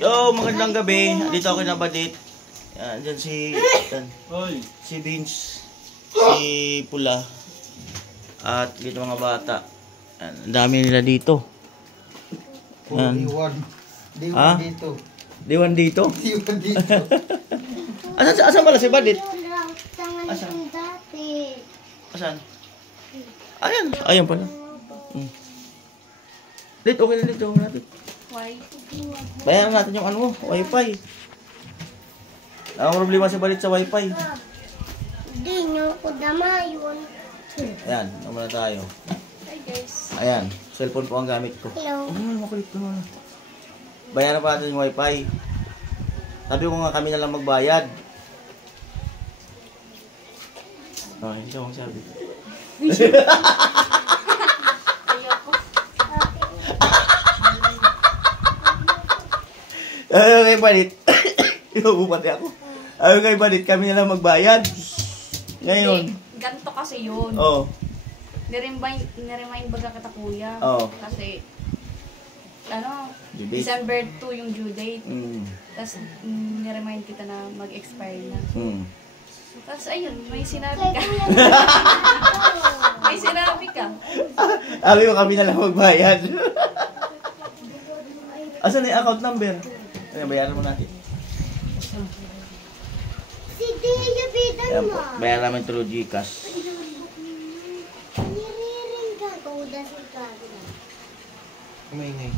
Yo, magandang gabi. Dito ako kinabadit. Yan, dyan si Vince, si Pula, at dito mga bata. Yan, ang dami nila dito. Yan. Diwan dito. Diwan dito? Diwan dito. Asan pala si Badit? Asan? Asan? Ayan pala. Dit, okay na dito. Bayaran natin yung ano mo, wifi. Ang problema si Badit sa wifi. Hindi nyo ko dama yun. Ayan, naman na tayo. Hi guys. Ayan, cellphone po ang gamit ko. Hello. Makulit ko na. Bayaran pa natin yung wifi. Sabi ko nga kami na lang magbayad. Okay, ito ang sabi. Ayaw kay Badit. Ibubupati ako. Ayaw kay Badit, kami na lang magbayad. Ngayon. Ganto kasi yun. Oo. Niremind baga kita kuya. Oo. Kasi, Due date. December 2 yung due date. Tapos, Tapos, niremind kita na mag-expire na. Tapos, ayun, may sinabi ka. May sinabi ka. Sabi mo kami na lang magbayad. Asan na yung account number? Ayan, bayaran mo natin. Si Dio bidan Ayan mo. po, bayaran namin through Gcash. Niriring ka. Kauda si Kagna. Kumaingay.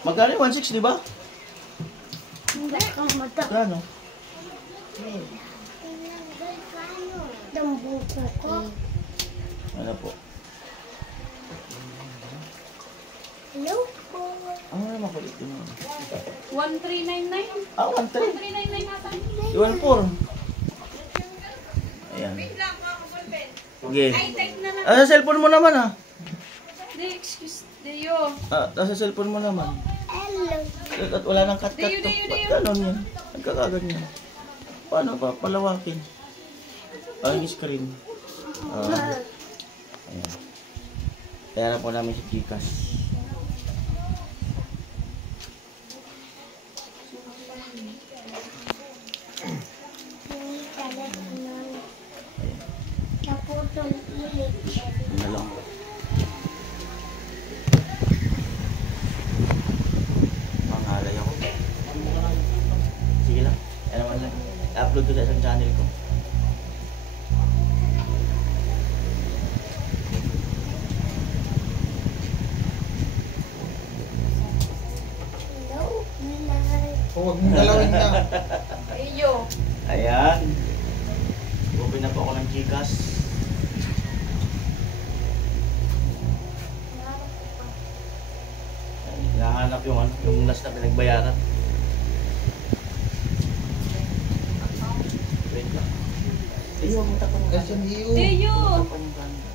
Magkano yung 1.6, di ba? Baka mata. Magkano? Dambuko ko. Ano po? Hello po. Ano na makulit yun? 1399? 1.3. 1399 nata. Iwan 4. Ayan. Okay. Sa cellphone mo naman Hindi, excuse. Dio. Nasa cellphone mo naman. Hello. At wala nang cut-cut to. Dayo. Ba't ganon yan? Nagkakagan yan. Paano ba? Palawakin. Ang screen. Ayan. Kaya na po namin si Gcash. Naputol ilik. Ano lang. Mangalay ako. Sige lang. Ano naman lang. I-upload ko sa isang channel ko. Hello. Minahal. Huwag mong galawin na. Dio. Ayan. Open na po ako ng Gcash. Hinahanap yung last na pinagbayaran. Wait lang. Huwag mo tapang yung Asan iyo? Dio. tapang yung gano'n.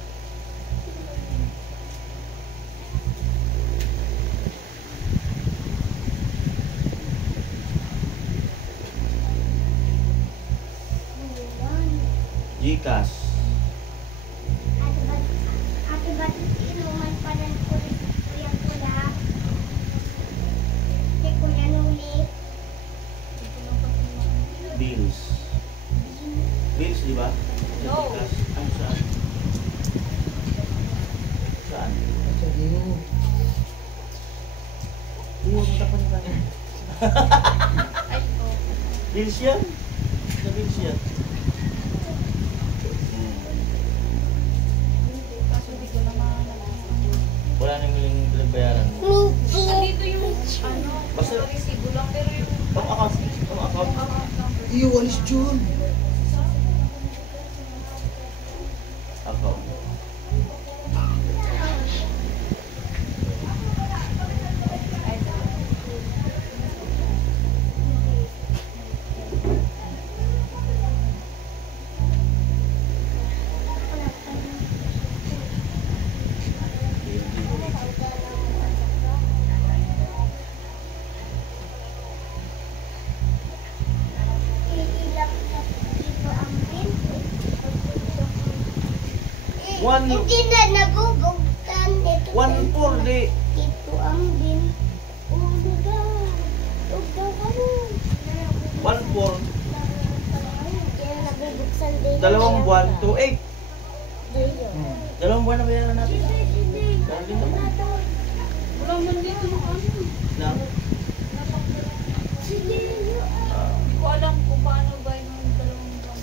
Gcash. Ate ba't inuman pa ng kuya pula? Si Kuya Nulit. Bills. Bills, di ba? No. Gcash. Ano saan? Saan? Asan iyo? Huwag mo tapang yung gano'n. Ay, oh. Bills yan. Sa bills yan. Kaso hindi ko naman Wala nang huling pinagbayaran mo. Andito yung, Basta- resibo lang, pero yung Pang account. Pang account. account number. Iyo, alis June. Account. Hindi na nagugugtan. Ito 1-4 di. Ito ang bin. Oh my God. Huwag daw kamo. 1-4. Kaya nabubuksan din. 2 buwan, 2-8. Dito. 2 buwan na bayaran natin. Meron din naman. Wala man dito ng ano. Na? Sige. Hindi ko alam kung paano ba yung 2 buwan.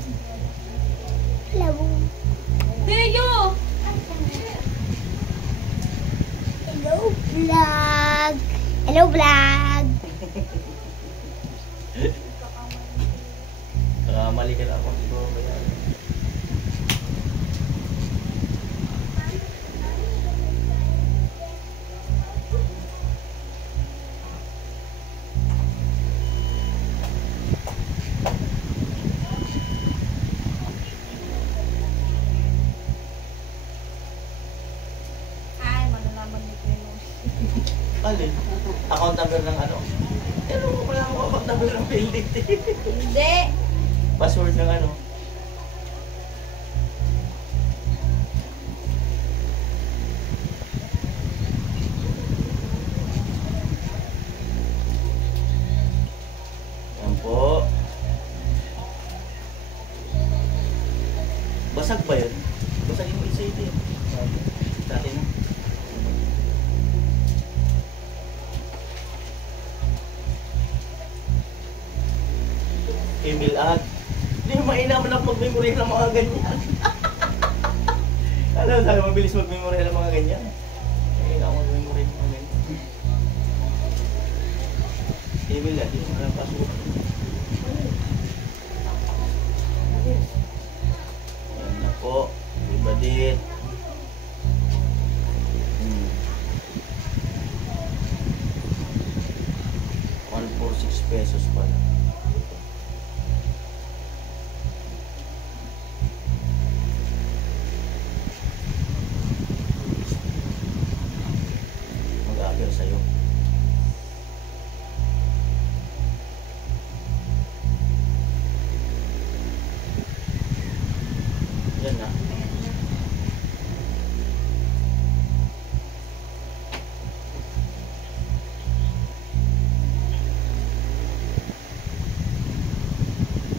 Labong. Teo! Hello, vlog. Hello, vlog. Mali ka na ako siguro bayaran. Ay, malalaman ni Kuya. Alin? Account number ng ano? Ano ko pala ako account number ng PLDT? Hindi! Password ng ano? Yan po. Basag ba yun? Basag yung LCD. Dati na. Email ad. Hindi mo mainaman ako mag-memory ng mga ganyan. Alam, sabi mabilis mag-memory ng mga ganyan. Hindi ako mag-memory ng mga ganyan. Email ad, hindi mo alam password. Ayan na po. Ibadit. 146 pesos pala. Mag-aapir sa'yo. Yan na.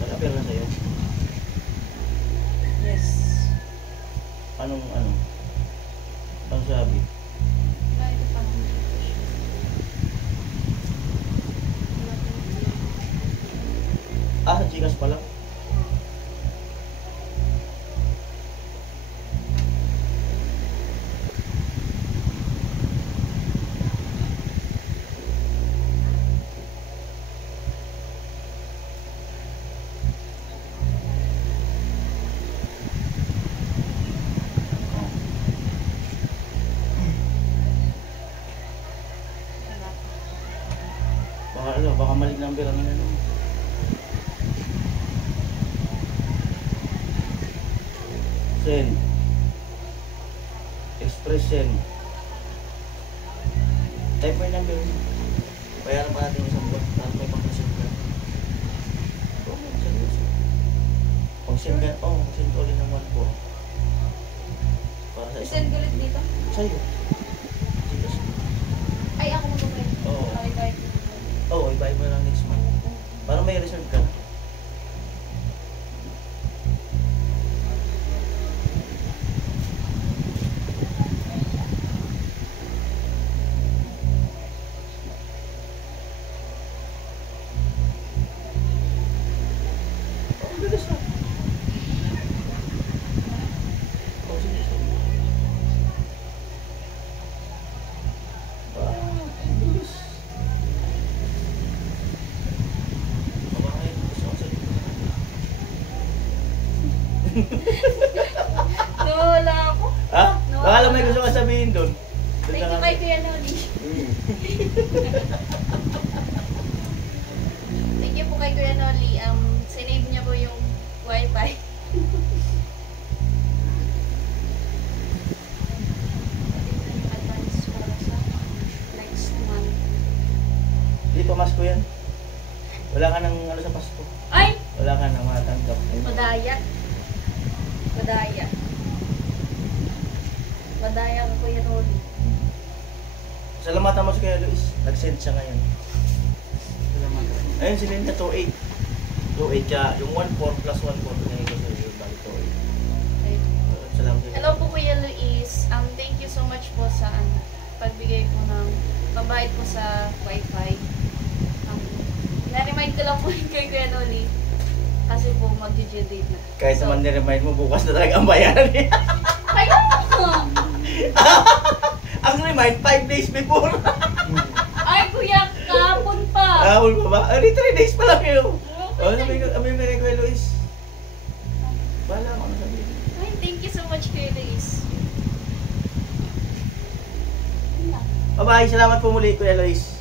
Mag-aapir na sa'yo. Yes. Anong ano? Anong sabi? Wala, ito pa lang. Ah, sa Gcash pala. Baka ano, baka maling number ang ano. Send. Express send. Type mo yung number. Bayaran pa natin isang buwan. Tapos may pang-send ka. Oo, send mo. Pag-send ka, send ko ulit ng 1 po. Para sa isang. I-send ko ulit dito. Sa'yo. Gcash. Ay, ako mag-pray. Oo. Okay. Oo, ibayad mo lang next month. Para may reserve ka. Oh, bilis na. Oh, sige, sige. Bilis. Mabakayin, gusto ko sa likod. Nawala ako. Ha? Baka alam may gusto ka sabihin doon. Thank you kay Kuya Noli. Thank you po kay Kuya Noli. Sinave niya po yung wifi. Advance para sa next month. Hindi pa Pasko yan. Wala ka nang ano sa Pasko. Ay! Wala ka nang matanggap. Madaya. Madaya. Madaya ko Kuya Rolly. Salamatan mo si Kuya Luis. Nag-send siya ngayon. Ayun si Linda, 2.8. 2.8 siya. Yung 1.4 plus 1.4. Ngayon ko sa'yo yung balik 2.8. Okay. Salamat. Hello po Kuya Luis. Thank you so much po sa pagbigay po ng pambayad po sa wifi. Na-remind ko lang po kay Kuya Rolly. Kasi po mag-due date na. Kahit naman ni-remind mo, bukas na talaga ang bayaran niya. Kaya po! Ang remind, 5 days before. Ay Kuya, kahapon pa! Kahapon pa ba? 3 days pa lang yun. Sabihin ko kay Kuya Luis. Bahala ako na sabihin. Ay, thank you so much Kuya Luis. Bye-bye. Salamat po muli, Kuya Luis.